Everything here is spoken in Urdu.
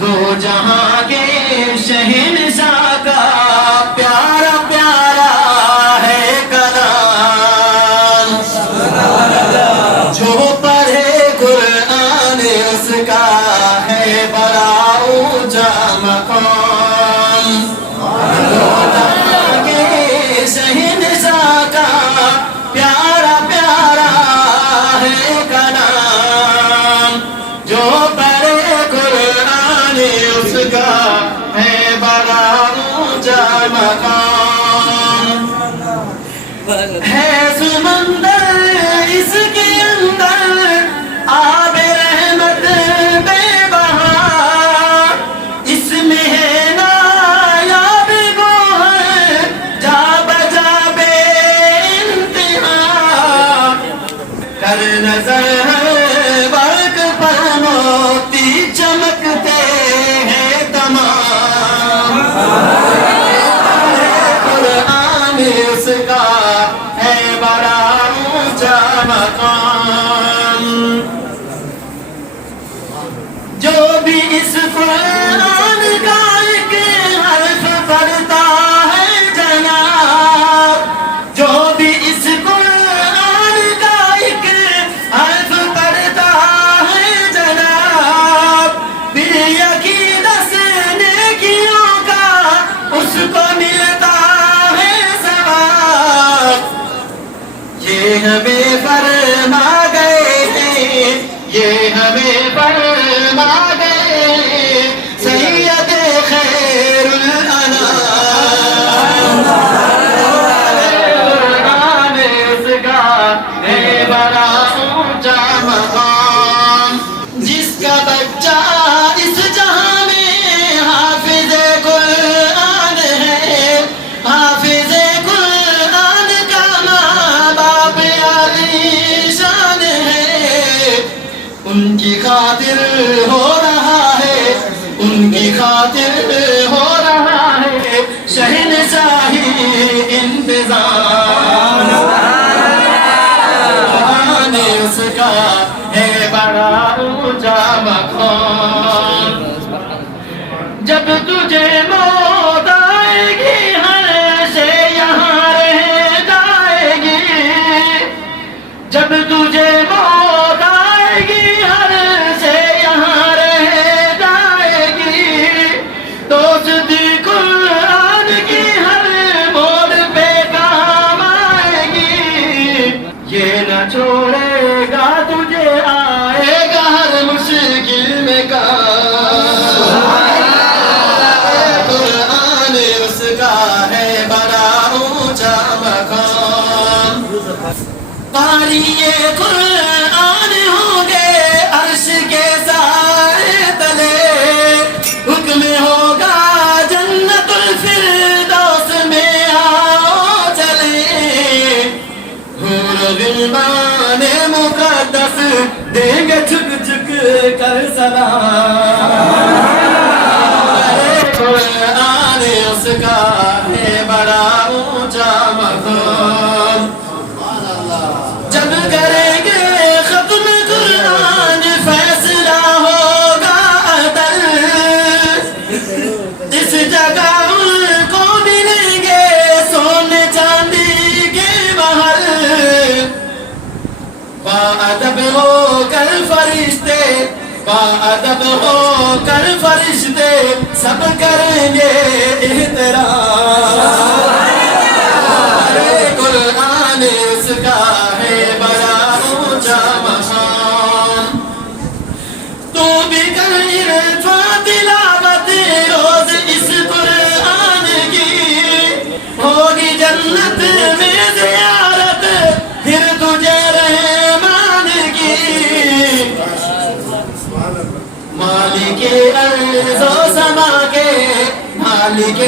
دو جہاں کے شہنشاہ کا پیارا پیارا ہے کلام، جو پڑھے قرآن اس کا ہے بڑا اونچا مقام۔ دو جہاں کے شہنشاہ کا پیارا پیارا ہے کلام، جو پڑھے قرآن اس کا ہے بڑا اونچا مقام۔ ہے سمندر اس کے اندر آب رحمت بے بہا، اس میں ہے نایاب گوہر جا بجا بے انتہا، کر نظر ہے برق پر موتی چمکتے ہیں تمام۔ قرآن اس کا ہے بڑا اونچا مقام، جو بھی اس قرآن کا ایک حرف پڑھتا ہے جناب، جو بھی اس قرآن کا ایک حرف پڑھتا ہے جناب، پھر یقین سے نیکیوں کا اس کو ملتا ہے ثواب۔ یہ ہمیں فرما گئے ہیں، یہ ہمیں فرما گئے سید خیر الانام۔ قرآن اس کا ہے بڑا اونچا مقام، جس کا بچہ اس جہاں میں حافظ قرآن ہے، حافظ قرآن کا ماں باپ عالی شان ہے، ان کی خاطر ہو رہا ہے، ان کی خاطر ہو رہا ہے شہنشاہی انتظام۔ قرآن اس کا ہے بڑا اونچا مقام، جب تجھے موت آئے گی ہر شے یہاں رہ جائے گی، جب تجھے موت آئے گی ہر شے یہاں رہ جائے گی، دوستی قرآن کی ہر موڑ پہ کام آئے گی، یہ نہ چھوڑے گا تجھے آئے گا ہر مشکل میں کام۔ قرآن اس کا ہے بڑا اونچا مقام، قاری قرآن ہوں گے عرش کے سائے تلے، حکم ہوگا جنت الفردوس میں آؤ چلے، حور غلمان مقدس دیں گے جھک جھک کر سلام۔ قرآن اس کا ہے بڑا اونچا مقام، جب کریں گے ختم قرآن فیصلہ ہوگا عدل، اس جگہ ان کو ملیں گے سونے چاندی کے محل، باادب ہو کر فرشتے، باادب ہو کر فرشتے سب کریں گے احترام۔ قرآن اس کا ہے بڑا اونچا مقام، تو بھی کر عرفاں تلاوت روز اس قرآن کی، ہوگی جنت میں زیارت پھر تجھے رحمان کی، مالک ارض و سما کے، مالک